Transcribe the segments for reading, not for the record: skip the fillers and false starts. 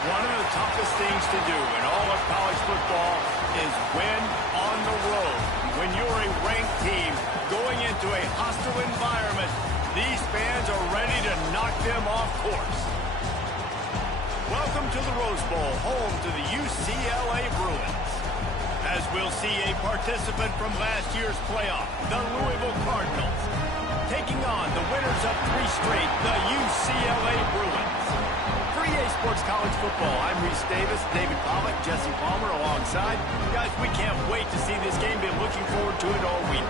One of the toughest things to do in all of college football is win on the road. When you're a ranked team going into a hostile environment, these fans are ready to knock them off course. Welcome to the Rose Bowl, home to the UCLA Bruins. As we'll see a participant from last year's playoff, the Louisville Cardinals, taking on the winners of 3 straight, the UCLA Bruins. For EA Sports College Football, I'm Reese Davis, David Pollock, Jesse Palmer alongside. Guys, we can't wait to see this game. Been looking forward to it all week.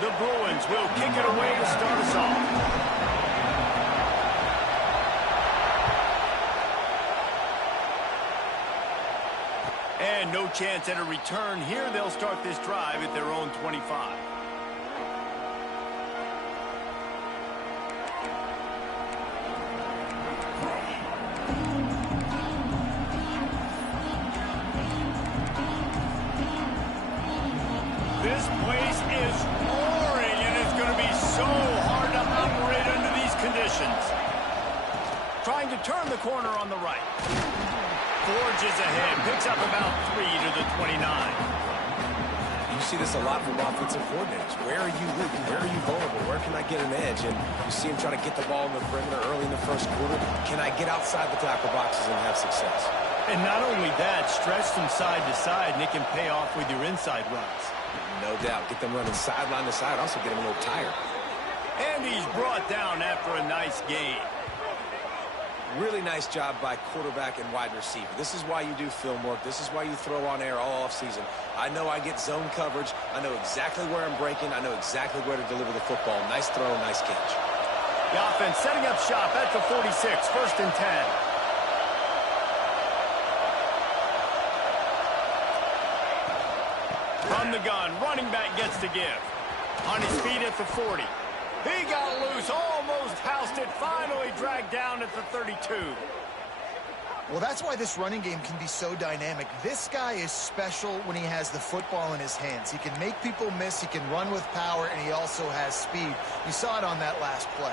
The Bruins will kick it away to start us off. And no chance at a return here. They'll start this drive at their own 25. This place is roaring, and it's going to be so hard to operate under these conditions. Trying to turn the corner on the right. Forges ahead, picks up about 3 to the 29. You see this a lot from offensive coordinators. Where are you weak? Where are you vulnerable? Where can I get an edge? And you see him trying to get the ball in the perimeter early in the first quarter. Can I get outside the tackle boxes and have success? And not only that, stretch from side to side, and it can pay off with your inside runs. No doubt. Get them running sideline to side. Also get them a little tired. And he's brought down after a nice gain. Really nice job by quarterback and wide receiver. This is why you do film work. This is why you throw on air all offseason. I know I get zone coverage. I know exactly where I'm breaking. I know exactly where to deliver the football. Nice throw, nice catch. The offense setting up shop at the 46, 1st and 10. From the gun, running back gets to give. On his feet at the 40. He got loose, almost housed it, finally dragged down at the 32. Well, that's why this running game can be so dynamic. This guy is special when he has the football in his hands. He can make people miss, he can run with power, and he also has speed. You saw it on that last play.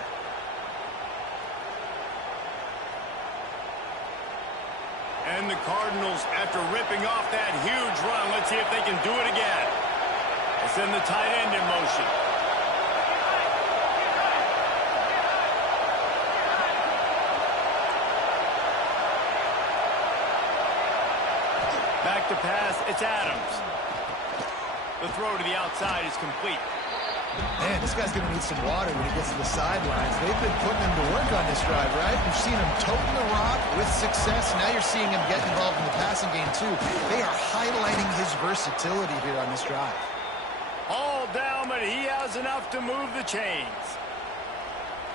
And the Cardinals, after ripping off that huge run, let's see if they can do it again. They send the tight end in motion. Back to pass, it's Adams. The throw to the outside is complete. Man, this guy's going to need some water when he gets to the sidelines. They've been putting him to work on this drive, right? You've seen him toting the rock with success. Now you're seeing him get involved in the passing game, too. They are highlighting his versatility here on this drive. All down, but he has enough to move the chains.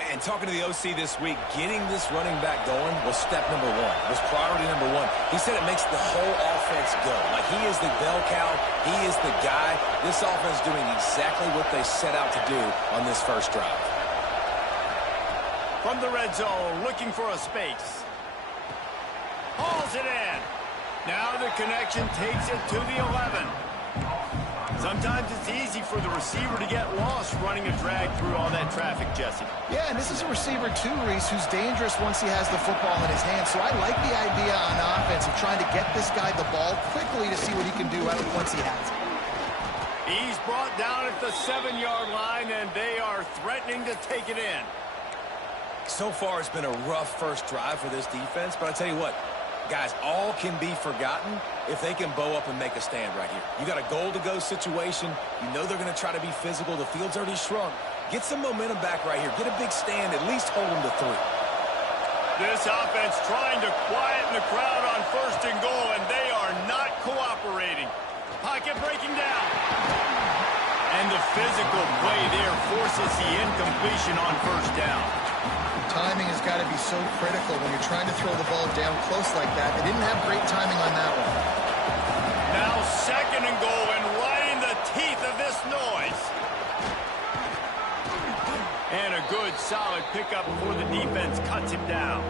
And talking to the OC this week, getting this running back going was step number 1. Was priority number 1. He said it makes the whole offense go. Like, he is the bell cow. He is the guy. This offense doing exactly what they set out to do on this first drive. From the red zone, looking for a space. Hauls it in. Now the connection takes it to the 11. Sometimes it's easy for the receiver to get lost running a drag through all that traffic, Jesse. Yeah, and this is a receiver too, Reese, who's dangerous once he has the football in his hands. So I like the idea on offense of trying to get this guy the ball quickly to see what he can do once he has it. He's brought down at the 7-yard line, and they are threatening to take it in. So far, it's been a rough first drive for this defense, but I tell you what, guys, all can be forgotten if they can bow up and make a stand right here. You got a goal-to-go situation. You know they're going to try to be physical. The field's already shrunk. Get some momentum back right here. Get a big stand. At least hold them to 3. This offense trying to quieten the crowd on 1st and goal, and they are not cooperating. Pocket breaking down. And the physical play there forces the incompletion on 1st down. Timing has got to be so critical when you're trying to throw the ball down close like that. They didn't have great timing on that one. Now 2nd and goal, and right in the teeth of this noise. And a good, solid pickup before the defense cuts him down.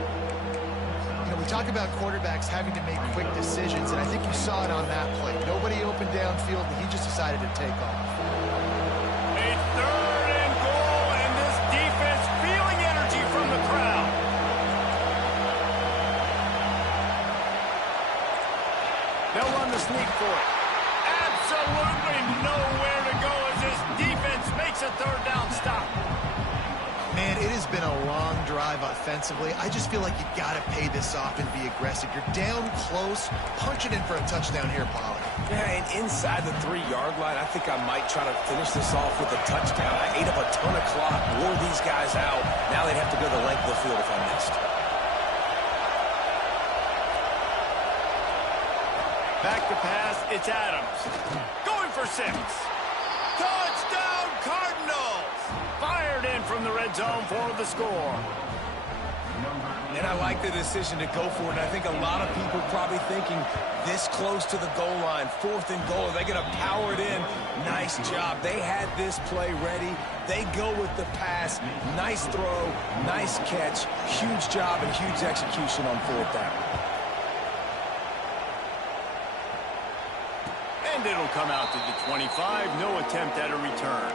You know, We talk about quarterbacks having to make quick decisions, and I think you saw it on that play. Nobody opened downfield, and he just decided to take off. A third and goal, and this defense feeling energy from the crowd. They'll run the sneak for it. Absolutely nowhere to go as this defense makes a third down stop. Man, it has been a long drive offensively. I just feel like you got to pay this off and be aggressive. You're down close. Punch it in for a touchdown here, Pollard. Yeah, and inside the 3-yard line, I think I might try to finish this off with a touchdown. I ate up a ton of clock, wore these guys out. Now they'd have to go the length of the field if I missed. Back to pass, it's Adams. Going for 6. Touchdown, Cardinals! Fired in from the red zone for the score. And I like the decision to go for it. And I think a lot of people probably thinking this close to the goal line, 4th and goal, are they going to power it in? Nice job. They had this play ready. They go with the pass. Nice throw, nice catch. Huge job and huge execution on 4th down. And it'll come out to the 25. No attempt at a return.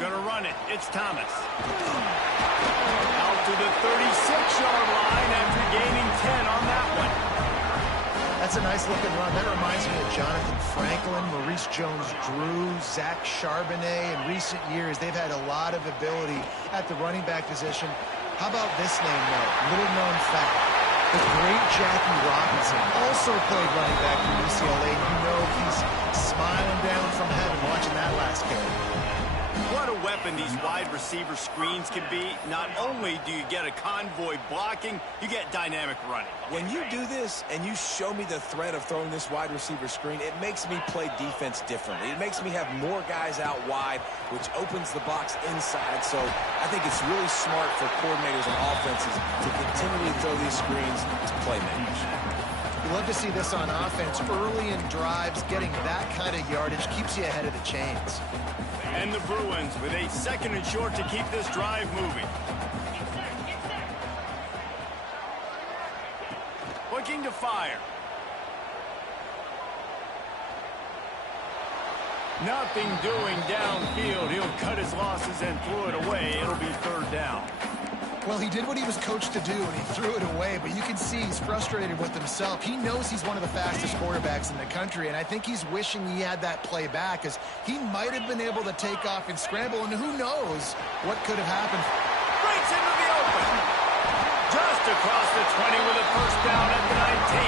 Gonna run it. It's Thomas. Out to the 36-yard line after gaining 10 on that one. That's a nice looking run. That reminds me of Jonathan Franklin, Maurice Jones-Drew, Zach Charbonnet. In recent years, they've had a lot of ability at the running back position. How about this name, though? Little known fact. The great Jackie Robinson also played running back for UCLA. You know he's smiling down from heaven watching that last game. What a weapon these wide receiver screens can be. Not only do you get a convoy blocking, you get dynamic running. When you do this and you show me the threat of throwing this wide receiver screen, it makes me play defense differently. It makes me have more guys out wide, which opens the box inside. So I think it's really smart for coordinators and offenses to continually throw these screens to playmakers. You love to see this on offense. Early in drives, getting that kind of yardage keeps you ahead of the chains. And the Bruins with a 2nd and short to keep this drive moving. Looking to fire. Nothing doing downfield. He'll cut his losses and throw it away. It'll be 3rd down. Well, he did what he was coached to do, and he threw it away, but you can see he's frustrated with himself. He knows he's one of the fastest quarterbacks in the country, and I think he's wishing he had that play back, as he might have been able to take off and scramble, and who knows what could have happened. Breaks into the open. Just across the 20 with a 1st down at the 19.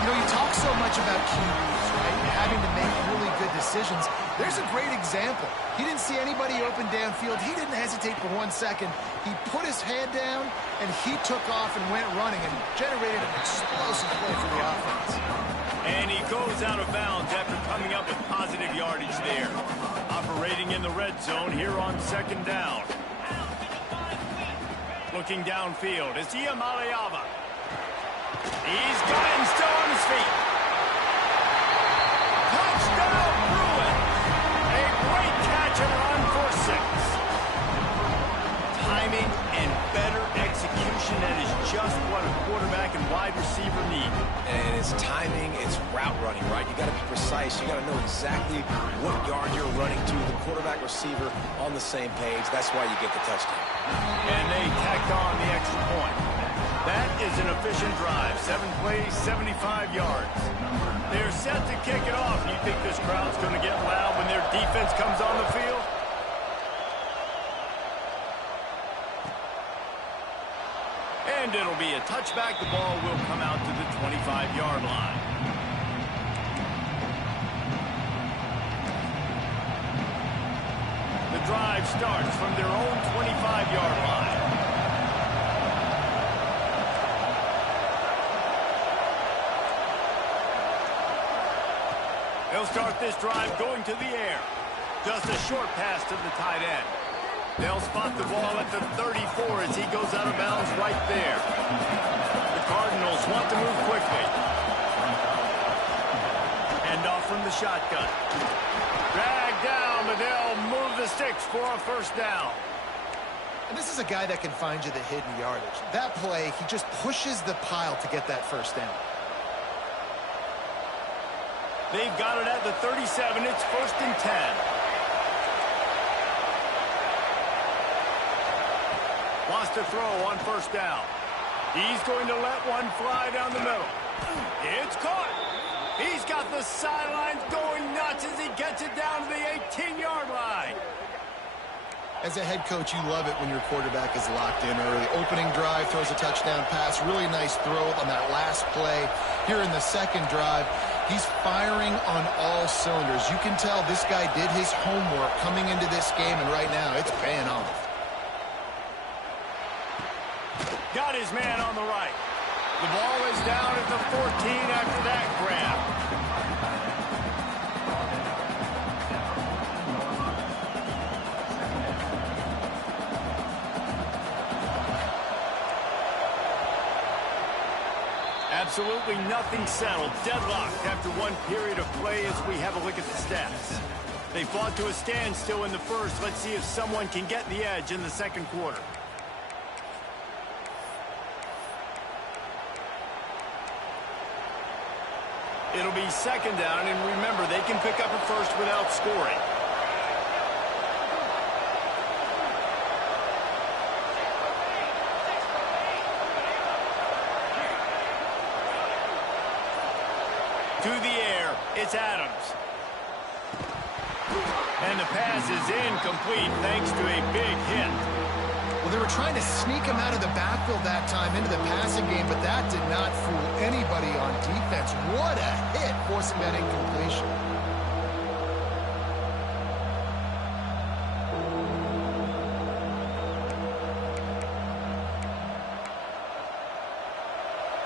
You know, you talk so much about QBs, right? Having to make really good decisions. There's a great example. He didn't see anybody open downfield. He didn't hesitate for 1 second. He put his head down, and he took off and went running and generated an explosive play for the offense. And he goes out of bounds after coming up with positive yardage there. Operating in the red zone here on 2nd down. Looking downfield is Iamaleava. He's got him still on his feet. Touchdown, Bruins! A great catch and run for 6. Timing and better execution, that is just what a quarterback and wide receiver need. And it's timing, it's route running, right? You got to be precise. You got to know exactly what yard you're running to. The quarterback receiver on the same page. That's why you get the touchdown. And they tacked on the extra point. That is an efficient drive. 7 plays, 75 yards. They're set to kick it off. You think this crowd's going to get loud when their defense comes on the field? And it'll be a touchback. The ball will come out to the 25-yard line. The drive starts from their own 25-yard line. They'll start this drive going to the air. Just a short pass to the tight end. They'll spot the ball at the 34 as he goes out of bounds right there. The Cardinals want to move quickly. Hand off from the shotgun. Drag down, but they'll move the sticks for a first down. And this is a guy that can find you the hidden yardage. That play, he just pushes the pile to get that first down. They've got it at the 37. It's 1st and 10. Wants to throw on first down. He's going to let one fly down the middle. It's caught. He's got the sidelines going nuts as he gets it down to the 18-yard line. As a head coach, you love it when your quarterback is locked in early. Opening drive, throws a touchdown pass. Really nice throw on that last play. Here in the second drive, he's firing on all cylinders. You can tell this guy did his homework coming into this game, and right now it's paying off. Got his man on the right. The ball is down at the 14 after that grab. Absolutely nothing settled. Deadlocked after one period of play as we have a look at the stats. They fought to a standstill in the first. Let's see if someone can get the edge in the second quarter. It'll be second down, and remember, they can pick up a first without scoring. To the air, it's Adams. And the pass is incomplete thanks to a big hit. Well, they were trying to sneak him out of the backfield that time into the passing game, but that did not fool anybody on defense. What a hit, forcing that incompletion.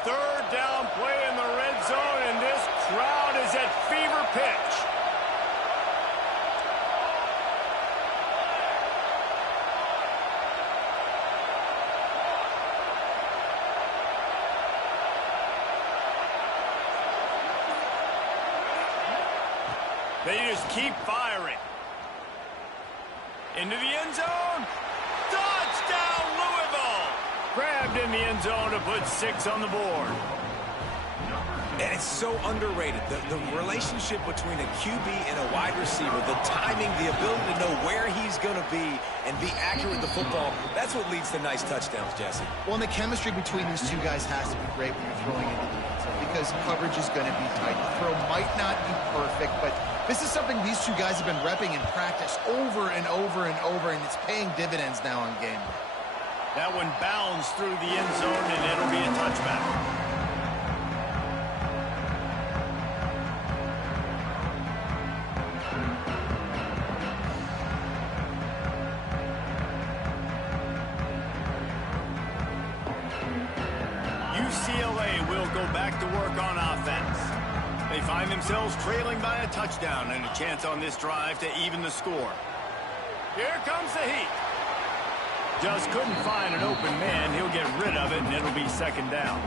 Third down play in the red zone, and this crowd is at fever pitch. They just keep firing. Into the end zone. Touchdown, Louisville! Grabbed in the end zone to put 6 on the board. And it's so underrated. The relationship between a QB and a wide receiver, the timing, the ability to know where he's going to be and be accurate with the football, that's what leads to nice touchdowns, Jesse. Well, and the chemistry between these two guys has to be great when you're throwing into the end zone because coverage is going to be tight. The throw might not be perfect, but this is something these two guys have been repping in practice over and over and over, and it's paying dividends now on game day. That one bounds through the end zone, and it'll be a touchback. UCLA will go back to work on offense. They find themselves trailing by a touchdown and a chance on this drive to even the score. Here comes the heat. Just couldn't find an open man. He'll get rid of it, and it'll be second down.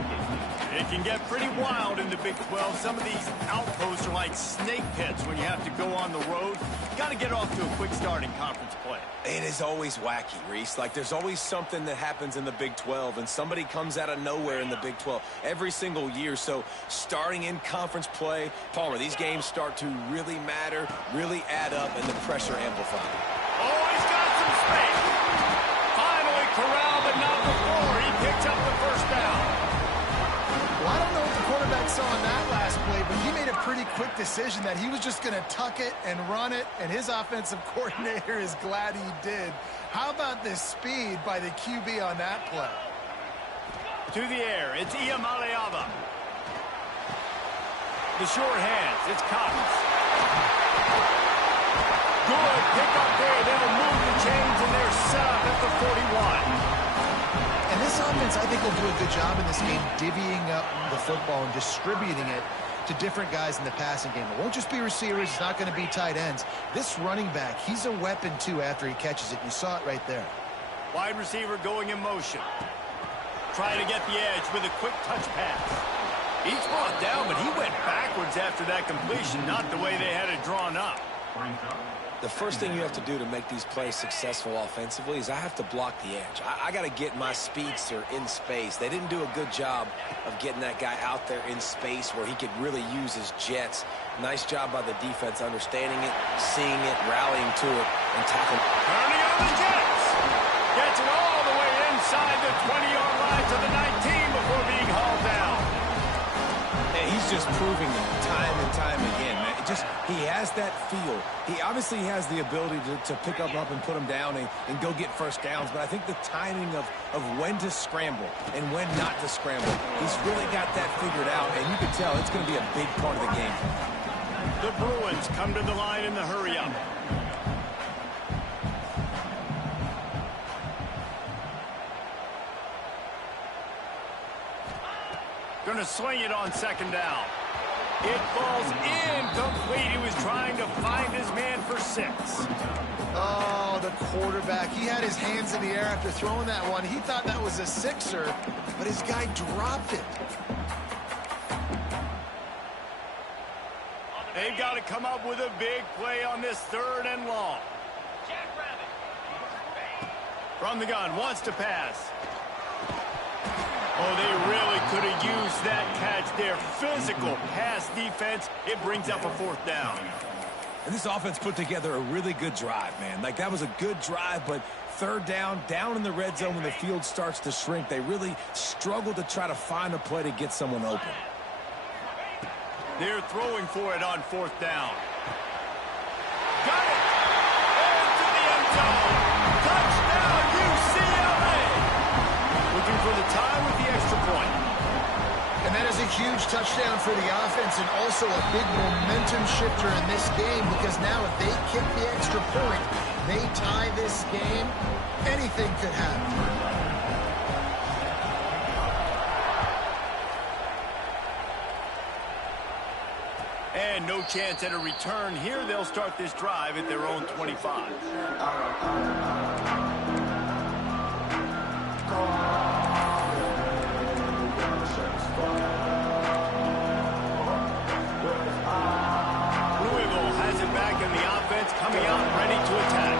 It can get pretty wild in the Big 12. Some of these outposts are like snake pits when you have to go on the road. Got to get off to a quick start in conference play. It is always wacky, Reese. Like, there's always something that happens in the Big 12, and somebody comes out of nowhere in the Big 12 every single year. So, starting in conference play, Palmer, these games start to really matter, really add up, and the pressure amplified. Oh, he's got some space. Finally corralled, but not before. He picks up the first down. Well, I don't know what the quarterback saw in that last play, but he made a pretty quick decision that he was just going to tuck it and run it, and his offensive coordinator is glad he did. How about the speed by the QB on that play? To the air, it's Iamaleava. The short hands, it's Cox. Good pick up there. They'll move the chains, and they're set up at the 41. And this offense, I think, will do a good job in this game divvying up the football and distributing it to different guys in the passing game. It won't just be receivers. It's not going to be tight ends. This running back, he's a weapon, too, after he catches it. You saw it right there. Wide receiver going in motion. Trying to get the edge with a quick touch pass. He's brought down, but he went backwards after that completion, not the way they had it drawn up. The first thing you have to do to make these plays successful offensively is I have to block the edge. I got to get my speedster in space. They didn't do a good job of getting that guy out there in space where he could really use his jets. Nice job by the defense understanding it, seeing it, rallying to it, and tackling. Turning on the Jets. Gets it all the way inside the 20-yard line to the 19 before being hauled down. And he's just proving it time and time again, man. He has that feel. He obviously has the ability to pick up and put him down and go get first downs, but I think the timing of when to scramble and when not to scramble, he's really got that figured out, and you can tell it's going to be a big part of the game. The Bruins come to the line in the hurry-up. Going to swing it on second down. It falls incomplete. He was trying to find his man for 6. Oh, the quarterback. He had his hands in the air after throwing that one. He thought that was a 6er, but his guy dropped it. They've got to come up with a big play on this 3rd and long. From the gun, wants to pass. Oh, they really could have used that catch there. Physical pass defense. It brings up a 4th down. And this offense put together a really good drive, man. Like, that was a good drive, but 3rd down in the red zone when the field starts to shrink, they really struggled to try to find a play to get someone open. They're throwing for it on 4th down. Got it! Into the end zone! Touchdown, UCLA! Looking for the tie with the extra point. And that is a huge touchdown for the offense and also a big momentum shifter in this game because now if they kick the extra point, they tie this game, anything could happen. And no chance at a return here. They'll start this drive at their own 25. Louisville has it back in the offense, coming out ready to attack.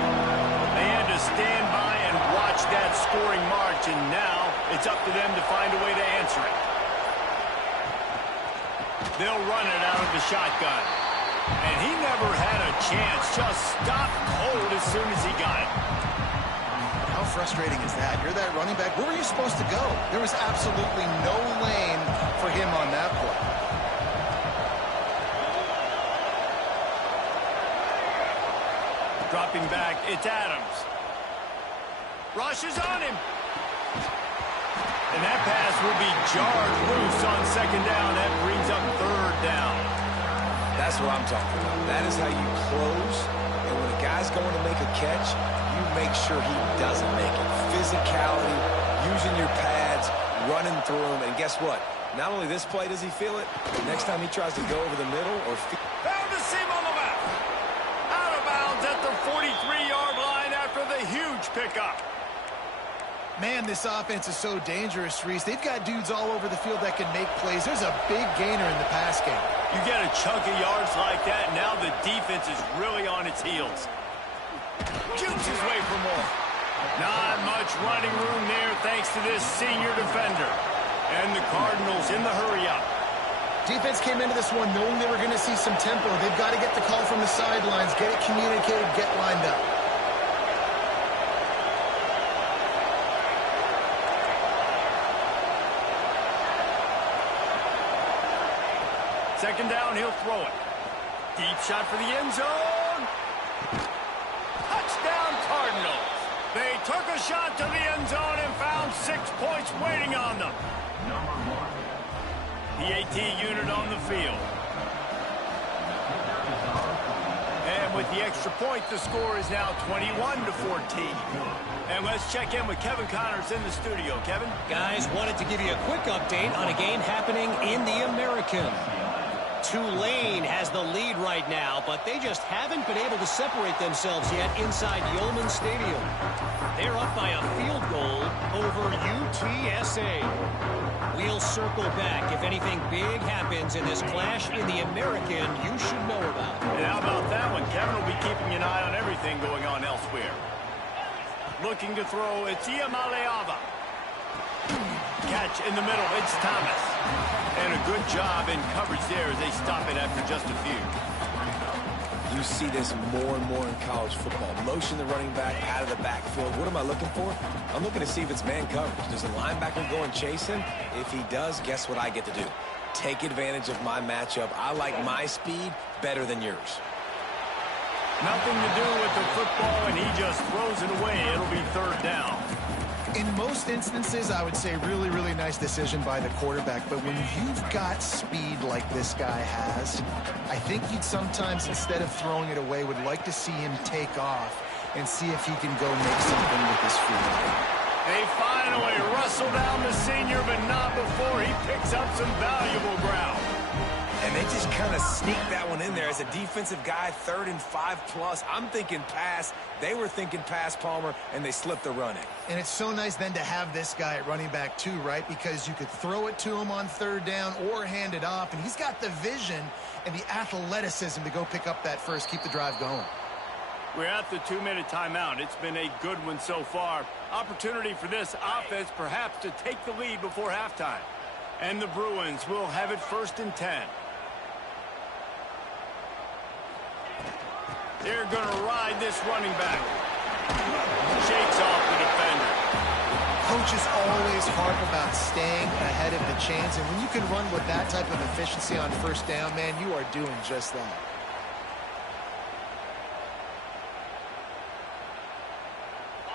They had to stand by and watch that scoring march, and now it's up to them to find a way to answer it. They'll run it out of the shotgun. And he never had a chance. Just stopped cold as soon as he got it. How frustrating is that? You're that running back. Where were you supposed to go? There was absolutely no lane for him on that play. Dropping back, it's Adams. Rushes on him. And that pass will be jarred loose on second down. That brings up 3rd down. That's what I'm talking about. That is how you close. And when a guy's going to make a catch, you make sure he doesn't make it. Physicality, using your pads, running through them. And guess what? Not only this play does he feel it, the next time he tries to go over the middle or... Found the seam on the left. Out of bounds at the 43-yard line after the huge pickup. Man, this offense is so dangerous, Reese. They've got dudes all over the field that can make plays. There's a big gainer in the pass game. You get a chunk of yards like that, now the defense is really on its heels. Shoots his way for more. Not much running room there thanks to this senior defender. And the Cardinals in the hurry-up. Defense came into this one knowing they were going to see some tempo. They've got to get the call from the sidelines, get it communicated, get lined up. Second down, he'll throw it. Deep shot for the end zone. Touchdown, Cardinals. They took a shot to the end zone and found 6 points waiting on them. The AT unit on the field. And with the extra point, the score is now 21-14. And let's check in with Kevin Connors in the studio. Kevin? Guys, wanted to give you a quick update on a game happening in the American. Tulane has the lead right now, but they just haven't been able to separate themselves yet inside Yulman Stadium. They're up by a field goal over UTSA. We'll circle back if anything big happens in this clash in the American you should know about. And how about that one? Kevin will be keeping an eye on everything going on elsewhere. Looking to throw, it's Iamaleava. Catch in the middle, it's Thomas. And a good job in coverage there as they stop it after just a few. You see this more and more in college football. Motion the running back out of the backfield. What am I looking for? I'm looking to see if it's man coverage. Does the linebacker go and chase him? If he does, guess what I get to do? Take advantage of my matchup. I like my speed better than yours. Nothing to do with the football, and he just throws it away. It'll be third down. In most instances, I would say really, really nice decision by the quarterback. But when you've got speed like this guy has, I think you'd sometimes, instead of throwing it away, would like to see him take off and see if he can go make something with his feet. They finally wrestle down the senior, but not before he picks up some valuable ground. And they just kind of sneak that one in there. As a defensive guy, 3rd and 5+. I'm thinking pass. They were thinking pass, Palmer, and they slipped the run in. And it's so nice then to have this guy at running back too, right? Because you could throw it to him on 3rd down or hand it off. And he's got the vision and the athleticism to go pick up that first, keep the drive going. We're at the 2-minute timeout. It's been a good one so far. Opportunity for this offense perhaps to take the lead before halftime. And the Bruins will have it 1st and 10. They're going to ride this running back. Shakes off the defender. Coaches always harp about staying ahead of the chains, and when you can run with that type of efficiency on 1st down, man, you are doing just that.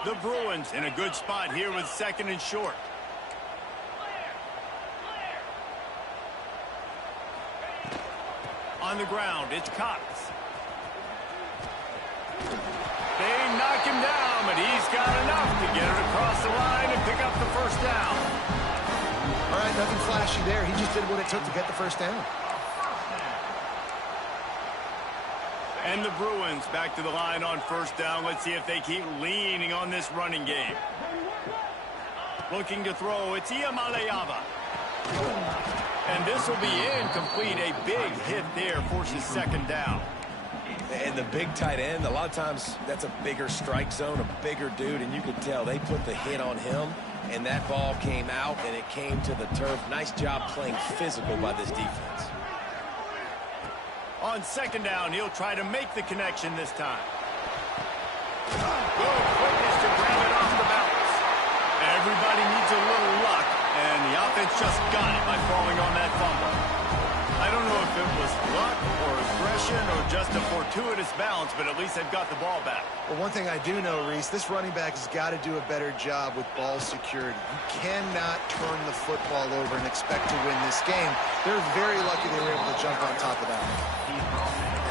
The Bruins in a good spot here with 2nd and short. On the ground, it's Cox. They knock him down, but he's got enough to get it across the line and pick up the 1st down. All right, nothing flashy there. He just did what it took to get the 1st down. And the Bruins back to the line on 1st down. Let's see if they keep leaning on this running game. Looking to throw, it's Iamaleava. And this will be incomplete. A big hit there forces 2nd down. And the big tight end, a lot of times that's a bigger strike zone, a bigger dude, and you could tell they put the hit on him, and that ball came out, and it came to the turf. Nice job playing physical by this defense. On 2nd down, he'll try to make the connection this time. Good quickness to grab it off the bounce. Everybody needs a little luck, and the offense just got it by falling on that fumble. I don't know if it was luck or aggression or just a fortuitous bounce, but at least they've got the ball back. Well, one thing I do know, Reese, this running back has got to do a better job with ball security. You cannot turn the football over and expect to win this game. They're very lucky they were able to jump on top of that.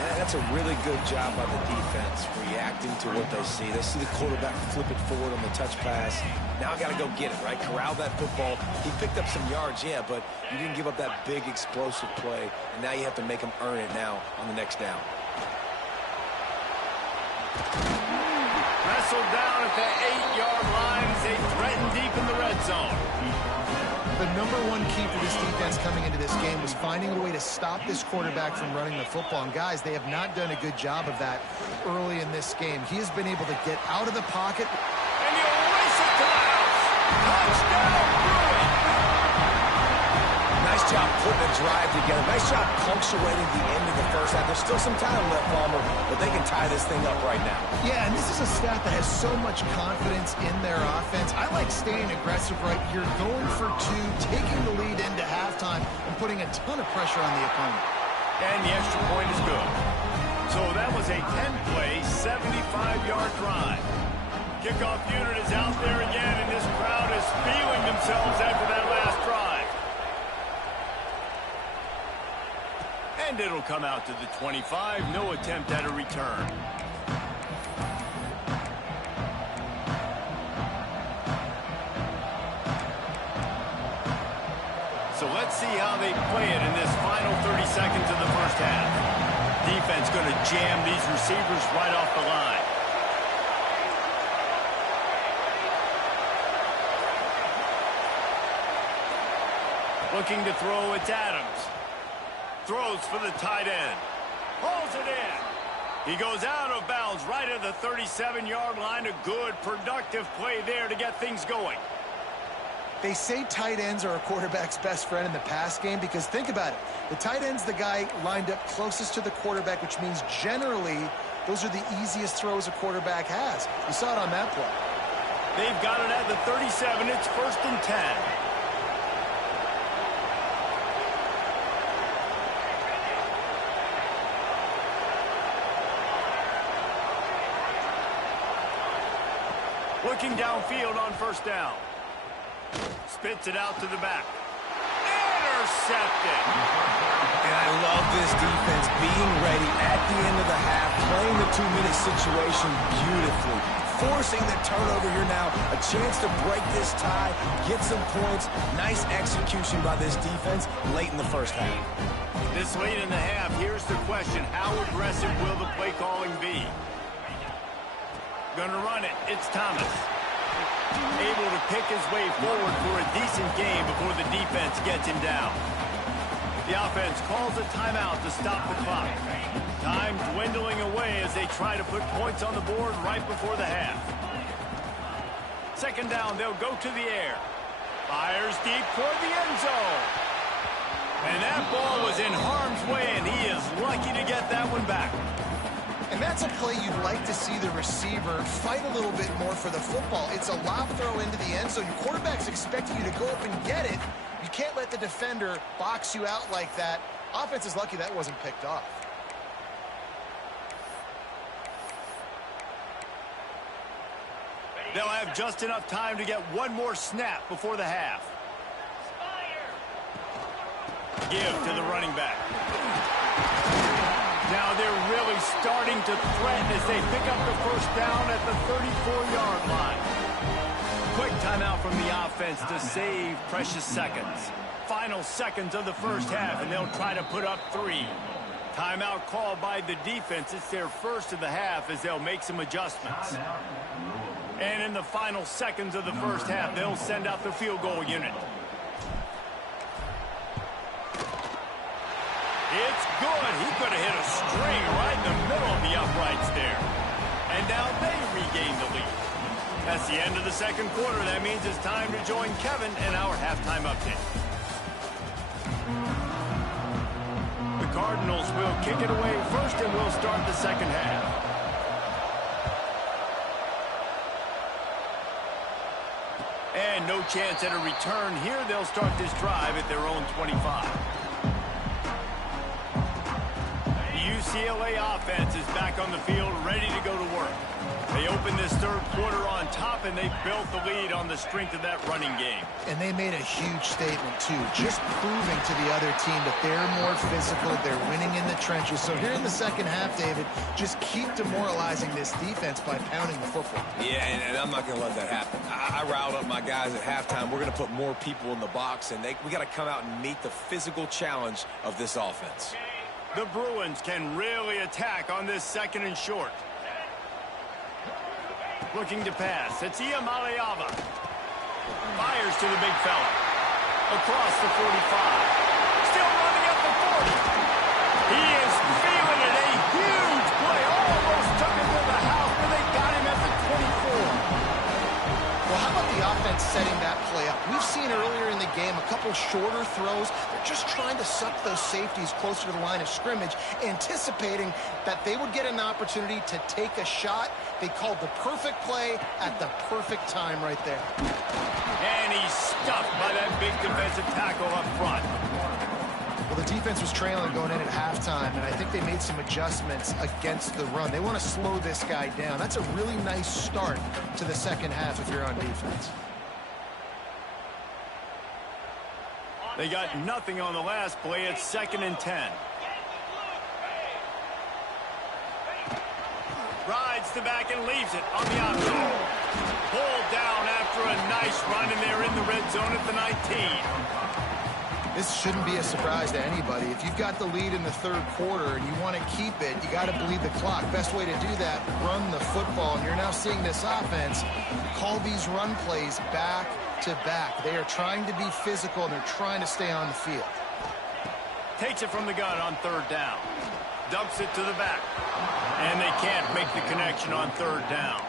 And that's a really good job by the defense, reacting to what they see. They see the quarterback flip it forward on the touch pass. Now I got to go get it, right? Corral that football. He picked up some yards, yeah, but you didn't give up that big explosive play, and now you have to make him earn it now on the next down. Wrestled down at the 8-yard line as they threaten deep in the red zone. The #1 key for this defense coming into this game was finding a way to stop this quarterback from running the football. And guys, they have not done a good job of that early in this game. He has been able to get out of the pocket. And he'll race it to the house. Touchdown, Bruins! Nice job putting a drive together. Nice job punctuating the end of the 1st half. There's still some time left, Palmer, but they can tie this thing up right now. Yeah, and this is a staff that has so much confidence in their offense. I like staying aggressive right here, going for 2, taking the lead into halftime, and putting a ton of pressure on the opponent. And the extra point is good. So that was a 10-play, 75-yard drive. Kickoff unit is out there again, and this crowd is feeling themselves after that last drive. And it'll come out to the 25. No attempt at a return. So let's see how they play it in this final 30 seconds of the first half. Defense going to jam these receivers right off the line. Looking to throw, it's Adams. Throws for the tight end. Pulls it in. He goes out of bounds right at the 37-yard line. A good, productive play there to get things going. They say tight ends are a quarterback's best friend in the pass game because think about it. The tight end's the guy lined up closest to the quarterback, which means generally those are the easiest throws a quarterback has. You saw it on that play. They've got it at the 37. It's 1st and 10. Looking downfield on 1st down. Spits it out to the back. Intercepted. And I love this defense being ready at the end of the half, playing the 2-minute situation beautifully, forcing the turnover here now, a chance to break this tie, get some points. Nice execution by this defense late in the first half. This late in the half, here's the question. How aggressive will the play calling be? Gonna run it. It's Thomas. Able to pick his way forward for a decent game before the defense gets him down. The offense calls a timeout to stop the clock. Time dwindling away as they try to put points on the board right before the half. 2nd down, they'll go to the air. Fires deep toward the end zone. And that ball was in harm's way, and he is lucky to get that one back. And that's a play you'd like to see the receiver fight a little bit more for the football. It's a lob throw into the end zone. Your quarterback's expecting you to go up and get it. You can't let the defender box you out like that. Offense is lucky that wasn't picked off. They'll have just enough time to get one more snap before the half. Give to the running back. Now they're really starting to threaten as they pick up the 1st down at the 34-yard line. Quick timeout from the offense to save precious seconds. Final seconds of the first half, and they'll try to put up 3. Timeout called by the defense. It's their first of the half as they'll make some adjustments. And in the final seconds of the first half, they'll send out the field goal unit. It's good. He could have hit a string right in the middle of the uprights there. And now they regain the lead. That's the end of the 2nd quarter. That means it's time to join Kevin in our halftime update. The Cardinals will kick it away first, and we'll start the 2nd half. And no chance at a return here. They'll start this drive at their own 25. UCLA offense is back on the field, ready to go to work. They opened this 3rd quarter on top, and they built the lead on the strength of that running game. And they made a huge statement, too, just proving to the other team that they're more physical, they're winning in the trenches. So here in the 2nd half, David, just keep demoralizing this defense by pounding the football. Yeah, and I'm not going to let that happen. I riled up my guys at halftime. We're going to put more people in the box, and we got to come out and meet the physical challenge of this offense. The Bruins can really attack on this 2nd and short. Looking to pass. It's Iamaleava. Fires to the big fella. Across the 45. Still running at the 40. He is feeling it. A huge play. Almost took him to the house, but they got him at the 24. Well, how about the offense setting that play up? We've seen earlier in the game a couple shorter throws. They're just trying to suck those safeties closer to the line of scrimmage, anticipating that they would get an opportunity to take a shot. They called the perfect play at the perfect time right there. And he's stuffed by that big defensive tackle up front. Well, the defense was trailing going in at halftime, and I think they made some adjustments against the run. They want to slow this guy down. That's a really nice start to the 2nd half if you're on defense. They got nothing on the last play. It's 2nd and 10. Rides the back and leaves it on the option. Pulled down after a nice run, and they're in the red zone at the 19. This shouldn't be a surprise to anybody. If you've got the lead in the third quarter and you want to keep it, you got to bleed the clock. Best way to do that, run the football. And you're now seeing this offense call these run plays back to back. They are trying to be physical, and they're trying to stay on the field. Takes it from the gun on third down. Dumps it to the back. And they can't make the connection on third down.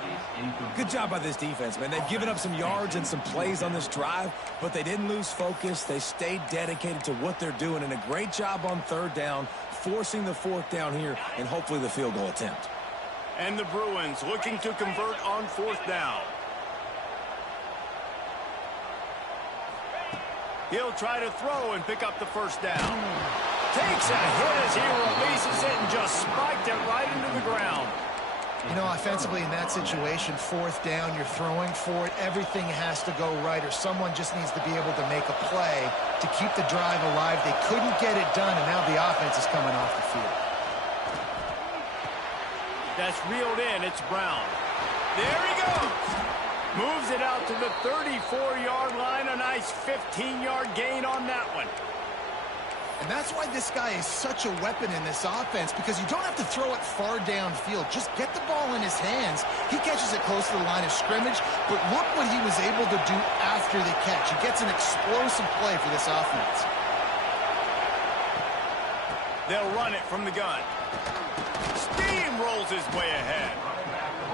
Good job by this defense, man. They've given up some yards and some plays on this drive, but they didn't lose focus. They stayed dedicated to what they're doing, and a great job on third down, forcing the fourth down here, and hopefully the field goal attempt. And the Bruins looking to convert on fourth down. He'll try to throw and pick up the first down. Takes a hit as he releases it and just spiked it right into the ground. You know, offensively in that situation, fourth down, you're throwing for it. Everything has to go right, or someone just needs to be able to make a play to keep the drive alive. They couldn't get it done, and now the offense is coming off the field. That's reeled in. It's Brown. There he goes. Moves it out to the 34-yard line. A nice 15-yard gain on that one. And that's why this guy is such a weapon in this offense, because you don't have to throw it far downfield. Just get the ball in his hands. He catches it close to the line of scrimmage, but look what he was able to do after the catch. He gets an explosive play for this offense. They'll run it from the gun. Steamrolls his way ahead.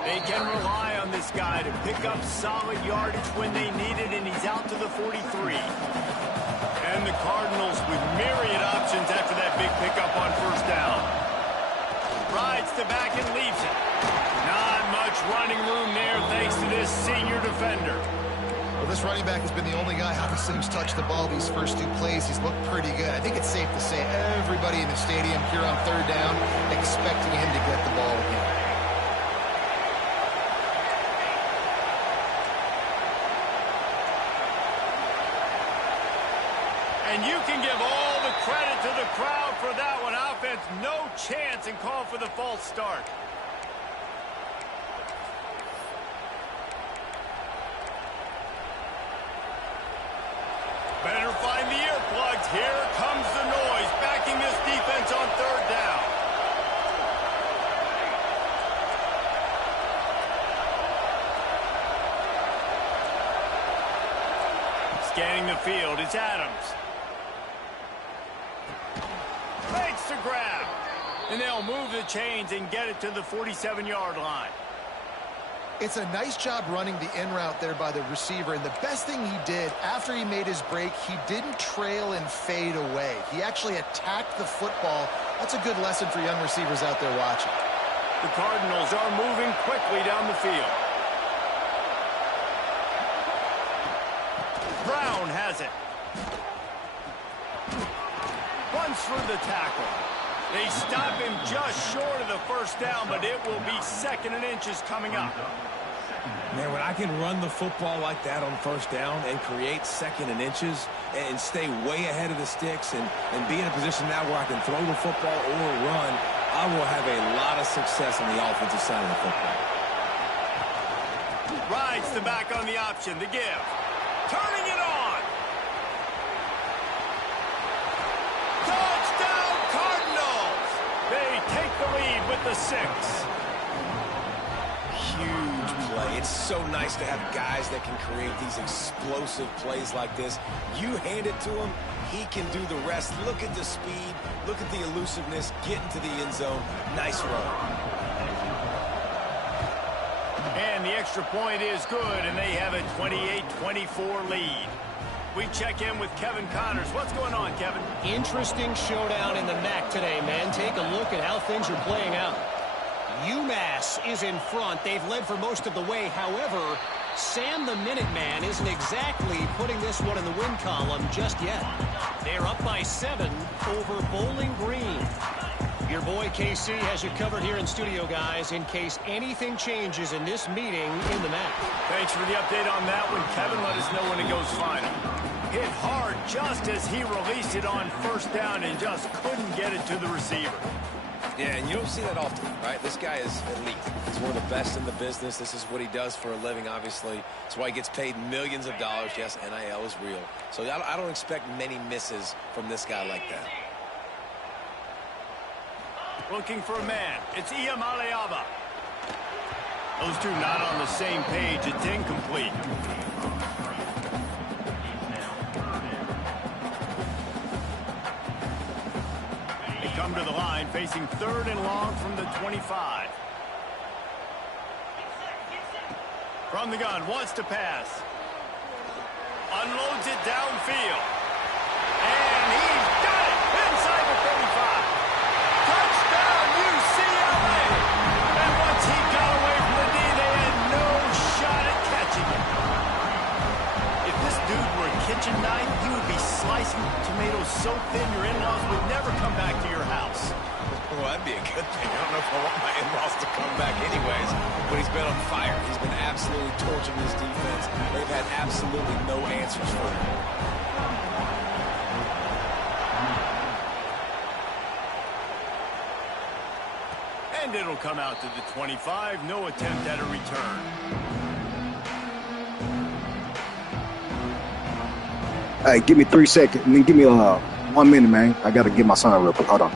They can rely on this guy to pick up solid yardage when they need it, and he's out to the 43. And the Cardinals with myriad options after that big pickup on first down. Rides the back and leaves it. Not much running room there thanks to this senior defender. Well, this running back has been the only guy, obviously, who's touched the ball these first two plays. He's looked pretty good. I think it's safe to say everybody in the stadium here on third down expecting him to get the ball again. And you can give all the credit to the crowd for that one. Offense, no chance, and call for the false start. Better find the earplugs. Here comes the noise, backing this defense on third down. Scanning the field, it's Adams. Makes the grab. And they'll move the chains and get it to the 47-yard line. It's a nice job running the in route there by the receiver, and the best thing he did after he made his break, he didn't trail and fade away. He actually attacked the football. That's a good lesson for young receivers out there watching. The Cardinals are moving quickly down the field. Brown has it. Runs through the tackle. They stop him just short of the first down, but it will be second and inches coming up. Man, when I can run the football like that on first down and create second and inches and stay way ahead of the sticks and be in a position now where I can throw the football or run, I will have a lot of success on the offensive side of the football. Rides the back on the option, the give. Turning it on. Touchdown Cardinals! They take the lead with the 6. Huge play. It's so nice to have guys that can create these explosive plays like this. You hand it to him, he can do the rest. Look at the speed. Look at the elusiveness. Get into the end zone. Nice run. And the extra point is good, and they have a 28-24 lead. We check in with Kevin Connors. What's going on, Kevin? Interesting showdown in the MAC today, man. Take a look at how things are playing out. UMass is in front. They've led for most of the way. However, Sam the Minuteman isn't exactly putting this one in the win column just yet. They're up by 7 over Bowling Green. Your boy KC has you covered here in studio, guys, in case anything changes in this meeting in the MAC. Thanks for the update on that one, Kevin. Let us know when it goes final. Hit hard just as he released it on first down and just couldn't get it to the receiver. Yeah, and you don't see that often, right? This guy is elite. He's He's one of the best in the business. This is what he does for a living, obviously. That's why he gets paid millions of dollars. Yes, NIL is real. So I don't expect many misses from this guy like that. Looking for a man. It's Iam Aliaba. Those two not on the same page. It's incomplete. They come to the line facing 3rd and long from the 25. From the gun, wants to pass. Unloads it downfield. And he's got it inside the 35. Touchdown, UCLA! And once he got away from the knee, they had no shot at catching him. If this dude were a kitchen knife, he would be slicing tomatoes so thin your in-laws would never come back to your house. Well, that'd be a good thing. I don't know if I want my in-laws to come back anyways, but he's been on fire. He's been absolutely torching this defense. They've had absolutely no answers for him. And it'll come out to the 25. No attempt at a return. Hey, give me 3 seconds. I mean, give me 1 minute, man. I got to get my son real quick. Hold on.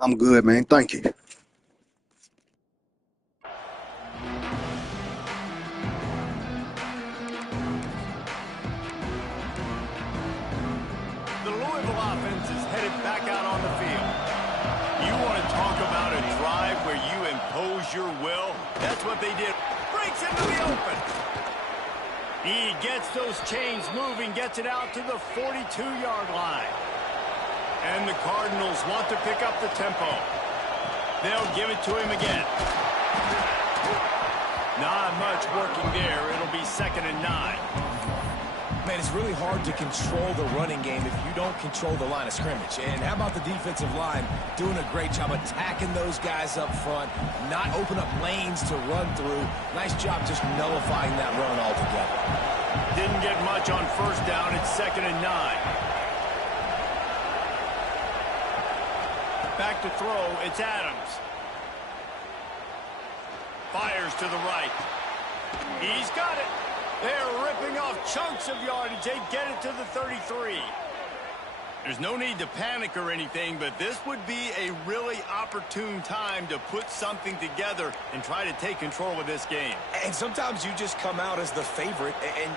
I'm good, man. Thank you. The Louisville offense is headed back out on the field. You want to talk about a drive where you impose your will? That's what they did. Breaks into the open. He gets those chains moving, gets it out to the 42-yard line. And the Cardinals want to pick up the tempo. They'll give it to him again. Not much working there. It'll be 2nd and 9. Man, it's really hard to control the running game if you don't control the line of scrimmage. And how about the defensive line doing a great job attacking those guys up front, not open up lanes to run through. Nice job just nullifying that run altogether. Didn't get much on 1st down. It's 2nd and 9. Back to throw, it's Adams. Fires to the right. He's got it. They're ripping off chunks of yardage. They get it to the 33. There's no need to panic or anything, but this would be a really opportune time to put something together and try to take control of this game. And sometimes you just come out as the favorite,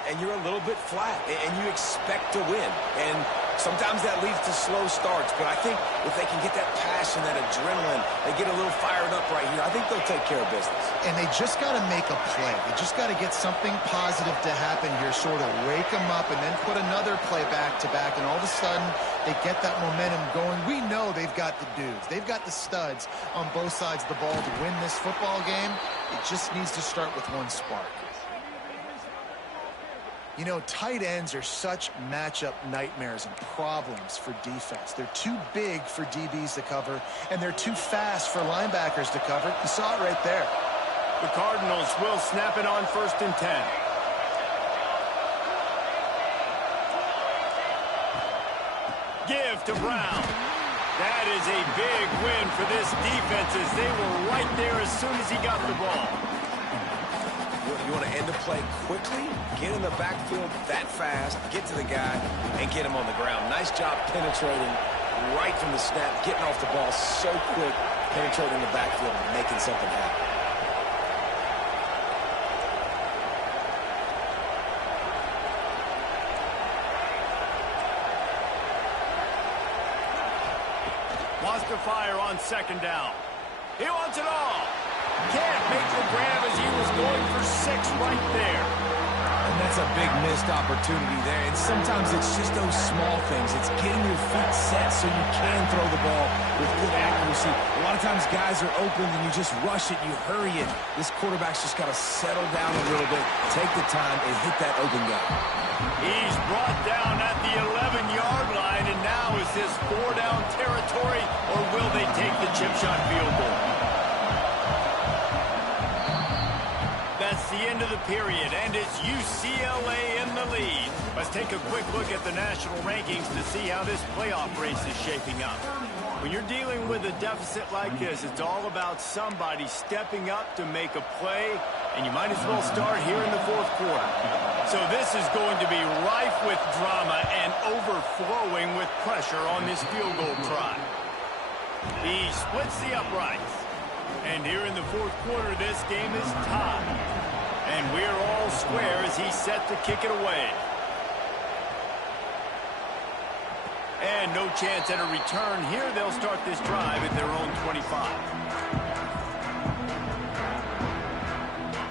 and you're a little bit flat, and you expect to win. And sometimes that leads to slow starts, but I think if they can get that passion, that adrenaline, they get a little fired up right here, I think they'll take care of business. And they just got to make a play. They just got to get something positive to happen here, sort of wake them up, and then put another play back-to-back, and all of a sudden they get that momentum going. We know they've got the dudes. They've got the studs on both sides of the ball to win this football game. It just needs to start with one spark. You know, tight ends are such matchup nightmares and problems for defense. They're too big for DBs to cover, and they're too fast for linebackers to cover. You saw it right there. The Cardinals will snap it on 1st and 10. Give to Brown. That is a big win for this defense as they were right there as soon as he got the ball. You want to end the play quickly, get in the backfield that fast, get to the guy, and get him on the ground. Nice job penetrating right from the snap, getting off the ball so quick, penetrating the backfield and making something happen. to fire on second down. He wants it all. Can't make the grab as he was going for 6 right there. And that's a big missed opportunity there. And sometimes it's just those small things. It's getting your feet set so you can throw the ball with good accuracy. A lot of times guys are open and you just rush it, you hurry it. This quarterback's just got to settle down a little bit, take the time, and hit that open guy. He's brought down at the 11-yard line, and now is this 4-down territory, or will they take the chip shot field goal? That's the end of the period, and it's UCLA in the lead. Let's take a quick look at the national rankings to see how this playoff race is shaping up. When you're dealing with a deficit like this, it's all about somebody stepping up to make a play, and you might as well start here in the fourth quarter. So this is going to be rife with drama and overflowing with pressure on this field goal try. He splits the uprights. And here in the fourth quarter, this game is tied. And we're all square as he's set to kick it away. And no chance at a return here. They'll start this drive at their own 25.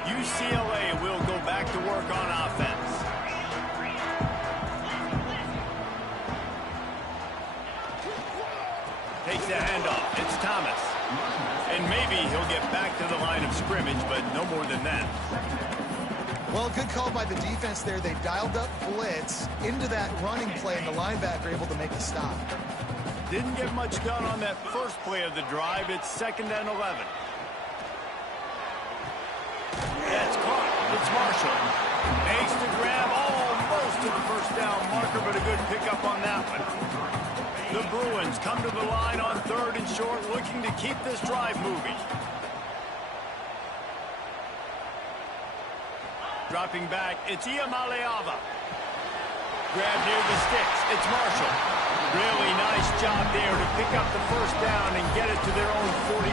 UCLA will go back to work on offense. Takes the handoff. It's Thomas. And maybe he'll get back to the line of scrimmage, but no more than that. Well, good call by the defense there. They dialed up blitz into that running play, and the linebacker able to make a stop. Didn't get much done on that first play of the drive. It's 2nd and 11. That's caught. It's Marshall. Makes the grab almost to the first down marker, but a good pickup on that one. The Bruins come to the line on 3rd and short, looking to keep this drive moving. Dropping back, it's Iamaleava. Grab near the sticks, it's Marshall. Really nice job there to pick up the first down and get it to their own 41.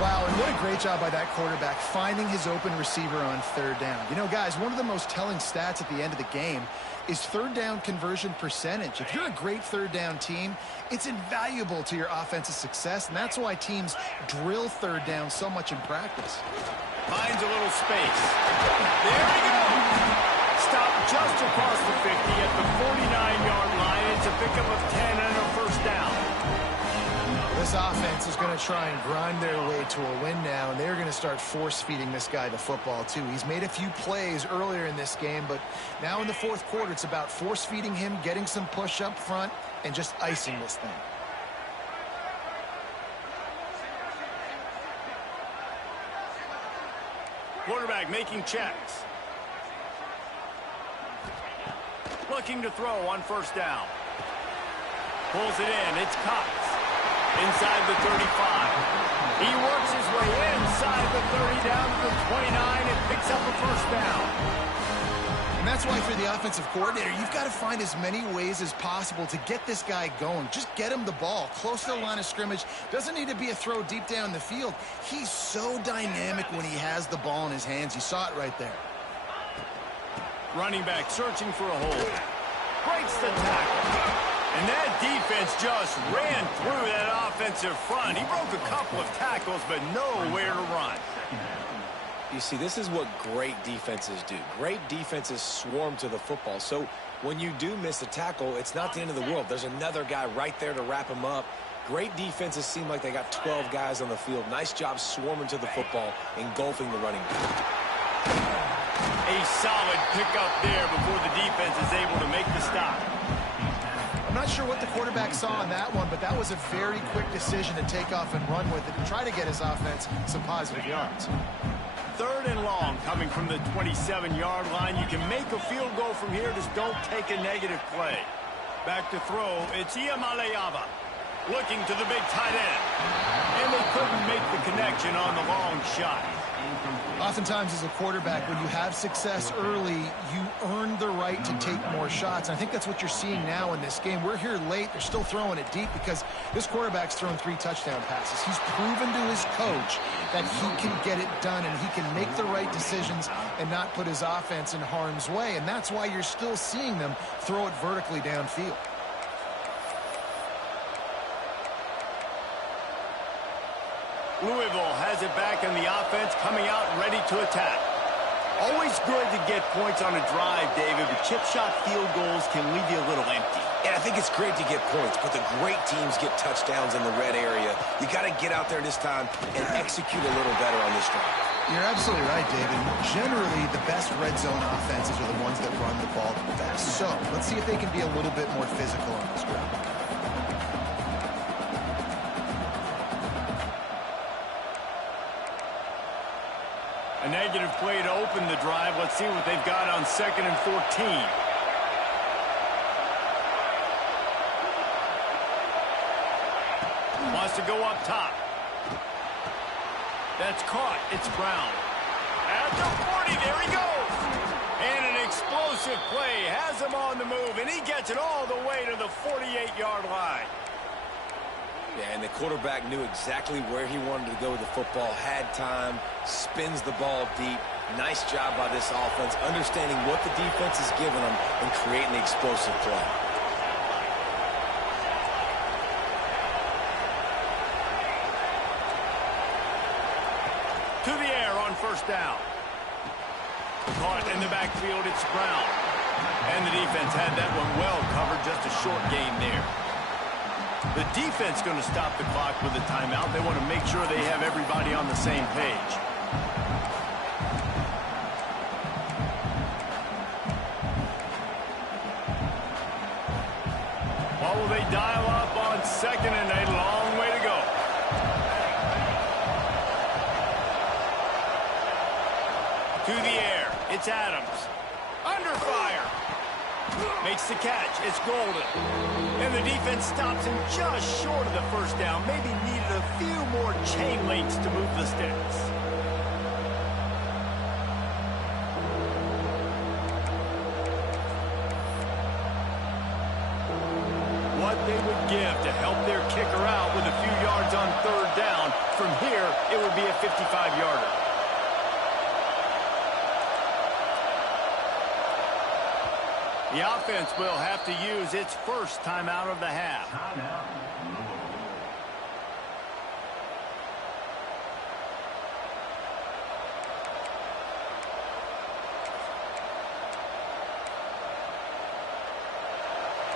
Wow, and what a great job by that quarterback finding his open receiver on 3rd down. You know, guys, one of the most telling stats at the end of the game is 3rd down conversion percentage. If you're a great 3rd down team, it's invaluable to your offensive success, and that's why teams drill 3rd down so much in practice. Finds a little space. There we go. Stop just across the 50 at the 49-yard line. It's a pickup of 10 and a first down. This offense is going to try and grind their way to a win now, and they're going to start force-feeding this guy the football, too. He's made a few plays earlier in this game, but now in the fourth quarter, it's about force-feeding him, getting some push up front, and just icing this thing. Quarterback making checks. Looking to throw on first down. Pulls it in. It's Cox. Inside the 35. He works his way inside the 30 down to the 29 and picks up a first down. And that's why for the offensive coordinator, you've got to find as many ways as possible to get this guy going. Just get him the ball close to the line of scrimmage. Doesn't need to be a throw deep down the field. He's so dynamic when he has the ball in his hands. You saw it right there. Running back searching for a hole. Breaks the tackle. And that defense just ran through that offensive front. He broke a couple of tackles, but nowhere to run. You see, this is what great defenses do. Great defenses swarm to the football. So when you do miss a tackle, it's not the end of the world. There's another guy right there to wrap him up. Great defenses seem like they got 12 guys on the field. Nice job swarming to the football, engulfing the running back. A solid pickup there before the defense is able to make the stop. I'm not sure what the quarterback saw on that one, but that was a very quick decision to take off and run with it and try to get his offense some positive yards. 3rd and long coming from the 27-yard line. You can make a field goal from here. Just don't take a negative play. Back to throw. It's Iamaleava looking to the big tight end. And they couldn't make the connection on the long shot. Oftentimes as a quarterback, when you have success early, you earn the right to take more shots. And I think that's what you're seeing now in this game. We're here late. They're still throwing it deep because this quarterback's thrown 3 touchdown passes. He's proven to his coach that he can get it done and he can make the right decisions and not put his offense in harm's way. And that's why you're still seeing them throw it vertically downfield. Louisville has it back in the offense, coming out ready to attack. Always good to get points on a drive, David, but chip shot field goals can leave you a little empty. And I think it's great to get points, but the great teams get touchdowns in the red area. You got to get out there this time and execute a little better on this drive. You're absolutely right, David. Generally, the best red zone offenses are the ones that run the ball the best. So let's see if they can be a little bit more physical on this ground. A negative play to open the drive. Let's see what they've got on 2nd and 14. Wants to go up top. That's caught. It's Brown. At the 40, there he goes. And an explosive play has him on the move, and he gets it all the way to the 48-yard line. Yeah, and the quarterback knew exactly where he wanted to go with the football, had time, spins the ball deep. Nice job by this offense, understanding what the defense is giving them and creating the explosive play. To the air on 1st down. Caught in the backfield, it's Brown. And the defense had that one well covered, just a short gain there. The defense going to stop the clock with a timeout. They want to make sure they have everybody on the same page. What will they dial up on 2nd and a long way to go? To the air, it's Adams. Under fire. Makes the catch. It's Golden. And the defense stops him just short of the 1st down. Maybe needed a few more chain links to move the sticks. What they would give to help their kicker out with a few yards on 3rd down. From here, it would be a 55-yarder. The offense will have to use its first timeout of the half.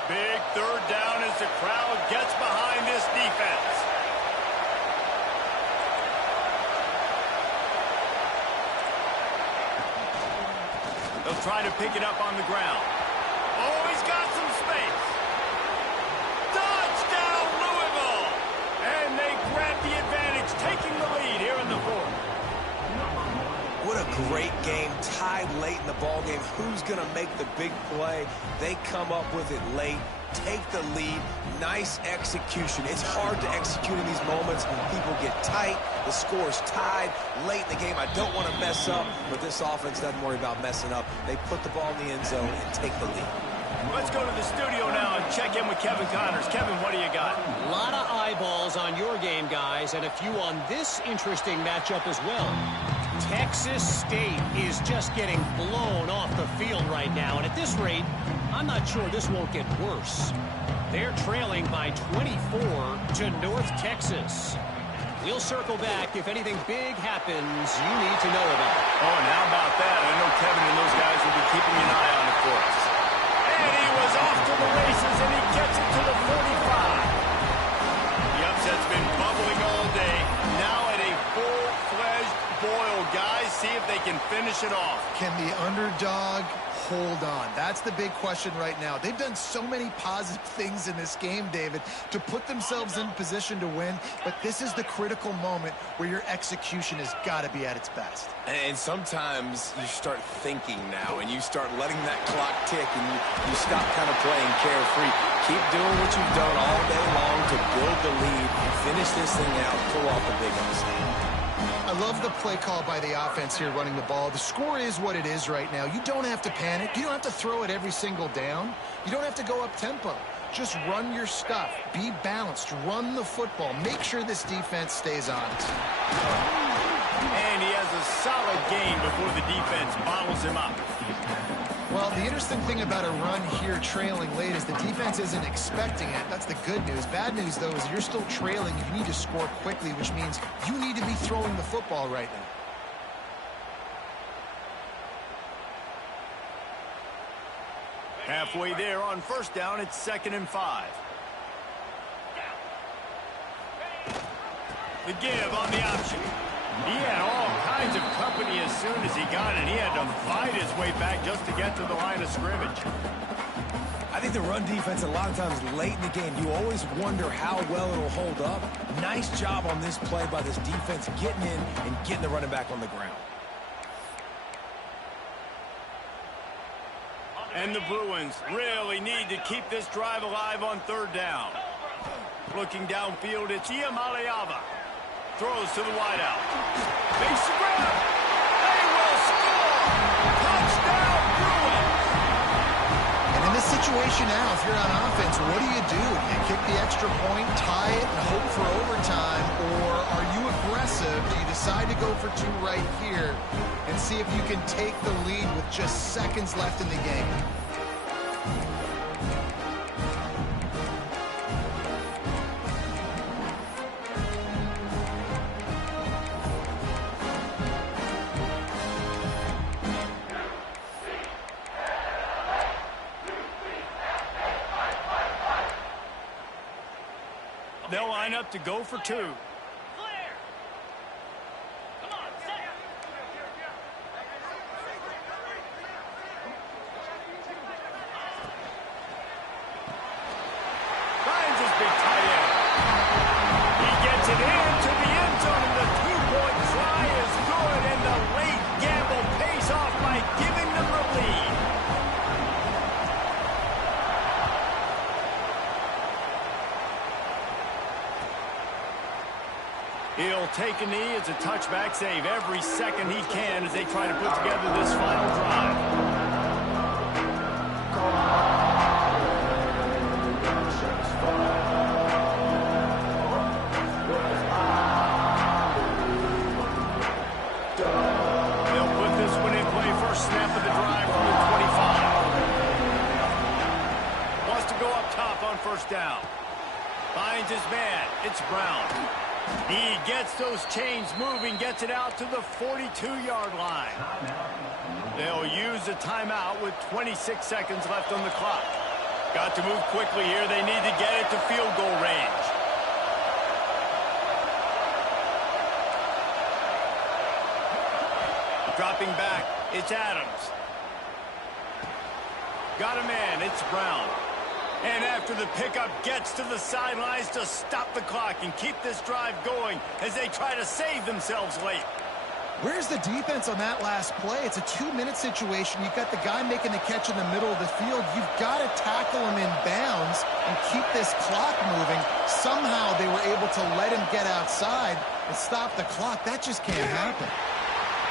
Big 3rd down as the crowd gets behind this defense. They'll try to pick it up on the ground. Oh, he's got some space. Touchdown, Louisville! And they grab the advantage, taking the lead here in the 4th. What a great game, tied late in the ball game. Who's going to make the big play? They come up with it late, take the lead. Nice execution. It's hard to execute in these moments. People get tight. The score's tied late in the game. I don't want to mess up, but this offense doesn't worry about messing up. They put the ball in the end zone and take the lead. Let's go to the studio now and check in with Kevin Connors. Kevin, what do you got? A lot of eyeballs on your game, guys, and a few on this interesting matchup as well. Texas State is just getting blown off the field right now, and at this rate, I'm not sure this won't get worse. They're trailing by 24 to North Texas. We'll circle back if anything big happens you need to know about. Oh, and how about that? I know Kevin and those guys will be keeping an eye on it for us. And he was off to the races, and he gets it to the 45. The upset's been bubbling all day. Now at a full-fledged boil, guys. See if they can finish it off. Can the underdog hold on? That's the big question right now. They've done so many positive things in this game, David, to put themselves in position to win, but this is the critical moment where your execution has got to be at its best. And sometimes you start thinking now, and you start letting that clock tick, and you stop kind of playing carefree. Keep doing what you've done all day long to build the lead, finish this thing out, pull off the big upset. I love the play call by the offense here running the ball. The score is what it is right now. You don't have to panic. You don't have to throw it every single down. You don't have to go up tempo. Just run your stuff. Be balanced. Run the football. Make sure this defense stays honest. And he has a solid gain before the defense bottles him up. Well, the interesting thing about a run here trailing late is the defense isn't expecting it. That's the good news. Bad news, though, is you're still trailing. You need to score quickly, which means you need to be throwing the football right now. Halfway there on first down, it's 2nd and 5. The give on the option. He had all kinds of company as soon as he got it. He had to fight his way back just to get to the line of scrimmage. I think the run defense, a lot of times late in the game, you always wonder how well it'll hold up. Nice job on this play by this defense getting in and getting the running back on the ground. And the Bruins really need to keep this drive alive on 3rd down. Looking downfield, it's Iamaleava. Throws to the wideout. Makes the grab. They will score. Touchdown, Bruins. And in this situation now, if you're on offense, what do? Do you kick the extra point, tie it, and hope for overtime? Or are you aggressive? Do you decide to go for 2 right here and see if you can take the lead with just seconds left in the game? They'll line up to go for 2. Finds his big tight end. He gets it into the end zone, and the 2-point try is good, and the late gamble pays off by giving them the lead. He'll take a knee. It's a touchback save every second he can as they try to put together this final drive. They'll put this one in play. First snap of the drive from the 25. Wants to go up top on first down. Finds his man. It's Brown. He gets those chains moving, gets it out to the 42-yard line. They'll use a timeout with 26 seconds left on the clock. Got to move quickly here. They need to get it to field goal range. Dropping back, it's Adams. Got a man, it's Brown. And after the pickup, gets to the sidelines to stop the clock and keep this drive going as they try to save themselves late. Where's the defense on that last play? It's a 2-minute situation. You've got the guy making the catch in the middle of the field. You've got to tackle him in bounds and keep this clock moving. Somehow they were able to let him get outside and stop the clock. That just can't happen.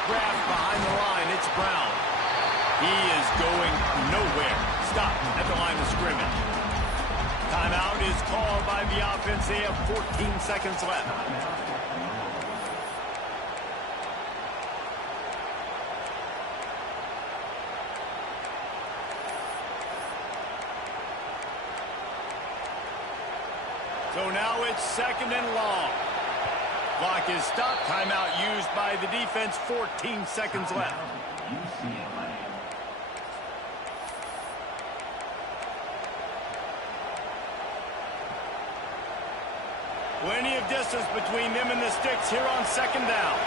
Grab behind the line, it's Brown. He is going nowhere. Stopped at the line of scrimmage. Timeout is called by the offense. They have 14 seconds left. So now it's 2nd and long. Clock is stopped. Timeout used by the defense. 14 seconds left. Plenty of distance between them and the sticks here on 2nd down.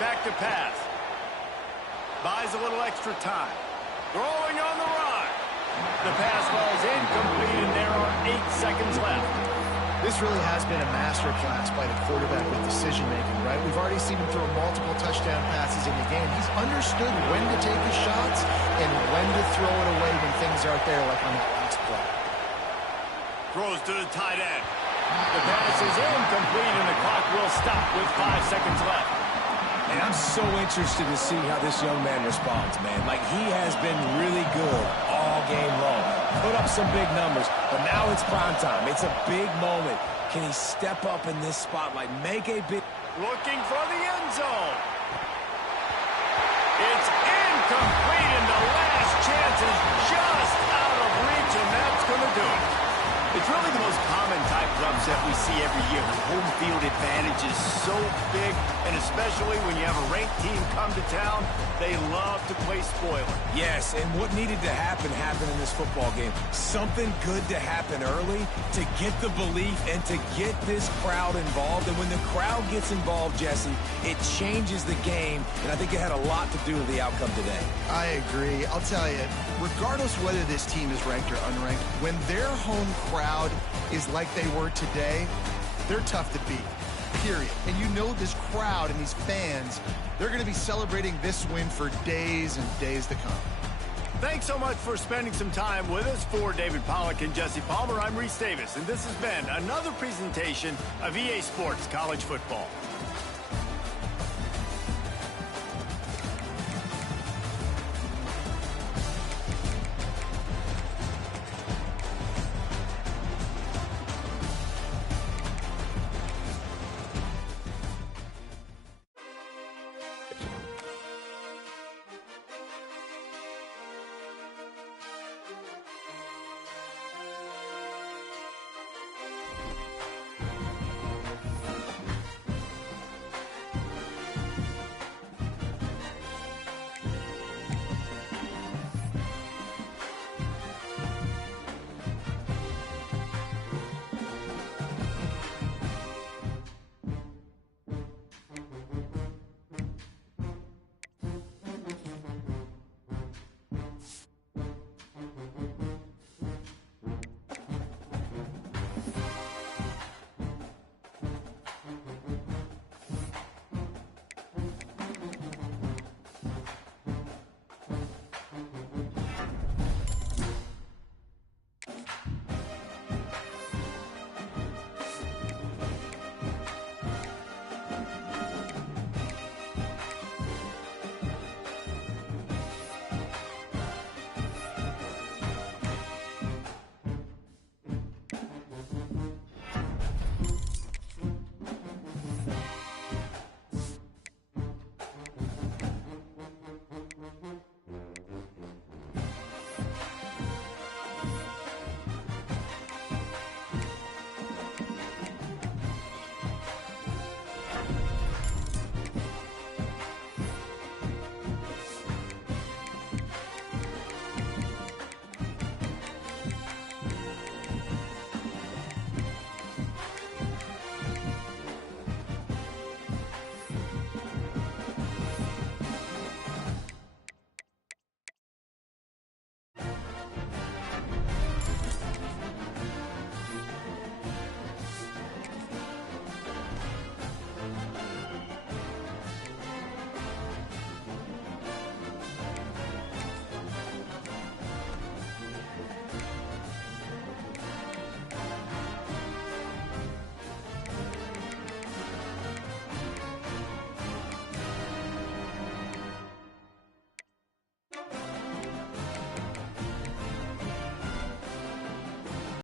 Back to pass. Buys a little extra time. Throwing on the run. The pass falls incomplete, and there are 8 seconds left. This really has been a masterclass by the quarterback with decision-making, right? We've already seen him throw multiple touchdown passes in the game. He's understood when to take his shots and when to throw it away when things aren't there, like on that last play. Throws to the tight end. The pass is incomplete, and the clock will stop with 5 seconds left. And I'm so interested to see how this young man responds, man. Like, he has been really good all game long. Put up some big numbers, but now it's prime time. It's a big moment. Can he step up in this spotlight, make a big... Looking for the end zone. It's incomplete, and the last chance is just out of reach, and that's going to do it. It's really the most common type of upset we see every year. The home field advantage is so big, and especially when you have a ranked team come to town, they love to play spoiler. Yes, and what needed to happen happened in this football game. Something good to happen early to get the belief and to get this crowd involved. And when the crowd gets involved, Jesse, it changes the game, and I think it had a lot to do with the outcome today. I agree. I'll tell you, regardless whether this team is ranked or unranked, when their home crowd is like they were today, they're tough to beat, period. And you know this crowd and these fans, they're going to be celebrating this win for days and days to come. Thanks so much for spending some time with us. For David Pollack and Jesse Palmer, I'm Reese Davis, and this has been another presentation of EA Sports College Football.